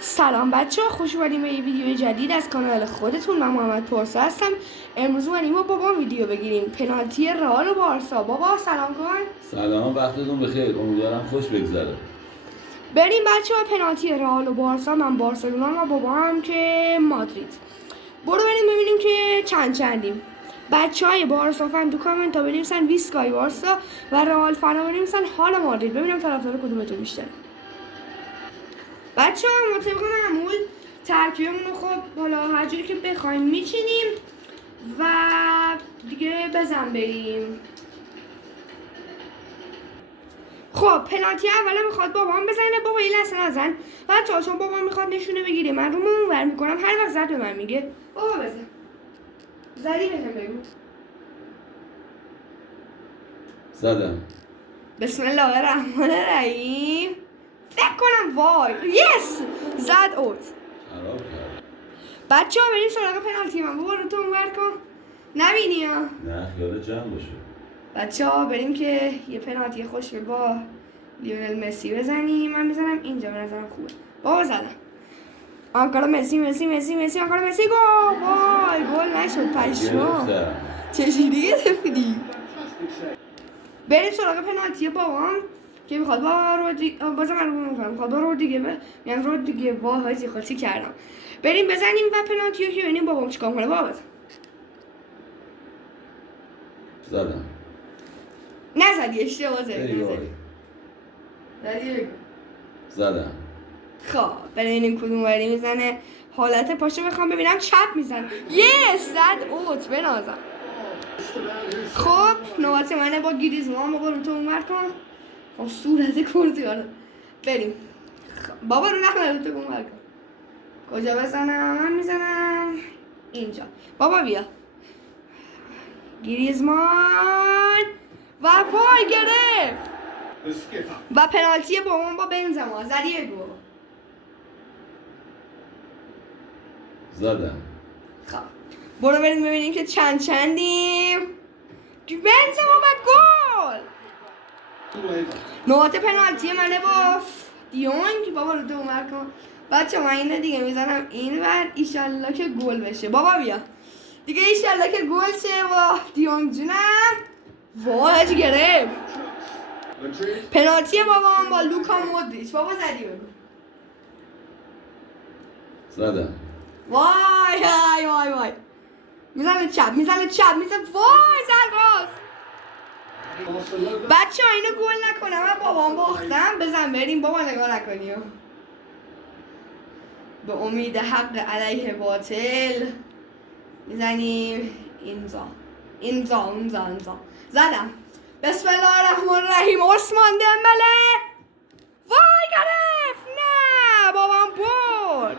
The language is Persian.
سلام بچه ها، خوش اومدیم به یه ویدیو جدید از کانال خودتون. من محمد پارسا هستم. امروز اومدیم با بابام ویدیو بگیریم پنالتی رئال و بارسا. بابا سلام کن. سلام، وقتتون بخیر، امیدوارم خوش بگذره. بریم بچه ها، پنالتی رئال و بارسا. من بارسلونا و بابا هم که مادرید. برو بریم ببینیم که چندیم. بچه های بارسا فن تو کامنت ها بنویسن ویسکای بارسا و رئال فنا بنویسن حال مادرید. ببینم طرفدار کدومتون بیشتره. بچه ها مطابق معمول ترکیبمون رو خب حالا هر جوری که بخوایم میچینیم و دیگه بزن بریم. خب پنالتی اولا میخواد بابام بزنه. بابا این لحظه نزن. بچه ها چون بابام میخواد نشونه بگیره من رو منور میکنم، هر وقت زد به من میگه بابا بزن. زدی بزن بگو. زدم. بسم الله الرحمن الرحیم. فکر کنم وای یس زد اوت. خراب کرد. بچه ها بریم سراغ پنالتی. من بابا رو تو اونور کن نبینی ها. نه خیال جمع باشه. بچه ها بریم که یه پنالتی خوشگل با لیونل مسی بزنیم. من میزنم اینجا، به نظرم خوبه. بابا زدم. آنکارا مسی آنکارا مسی گل. وای گل نشد پشمام. چجوری گرفتی؟ بریم سراغ پنالتی بابام که میخواد با بازم من رو میکنم میخواد با رو دیگه وای خاطی کردم. بریم بزنیم و پنالتی رو که ببینیم بابام چیکار کنه. بابا بزن. زدم. نزدی، اشتباه زدی. زدم. خب ببینیم کدوم وری میزنه. حالت پاشو میخوام ببینم. چپ میزنه. یس زد اوت. بنازم. خب نوبت منه با گریزمان. بابا رو تو اونور کن. خب صورت کردی حالا. بریم. بابا رو نکنه، رو تو اونور کن. کجا بزنم؟ من میزنم اینجا. بابا بیا. گریزمان و وای گرفت. و پنالتی بابام با بنزما. زدی بگو. زدم. خب برو بریم ببینیم که چندیم. بنزما و گل. نقاط پنالتی منه با دیونگ. بابا رو تو اونور کن. بچه من اینه دیگه میزنم این ور. ایشالله که گل بشه. بابا بیا دیگه. ایشالله که گل شه با دیونگ جونم. وای گرفت. پنالتی بابام با لوکا مودریچ. بابا زدی بگو. زدم. وای میزنه چپ وای زد راست. بچه ها اینو گل نکنم. من بابام باختم. بزن بریم. بابا نگاه نکنی به امید حق علیه باطل. میزنیم اینجا. زدم. بسم الله الرحمن الرحیم. عثمان دمبله. وای گرفت. نه بابام برد.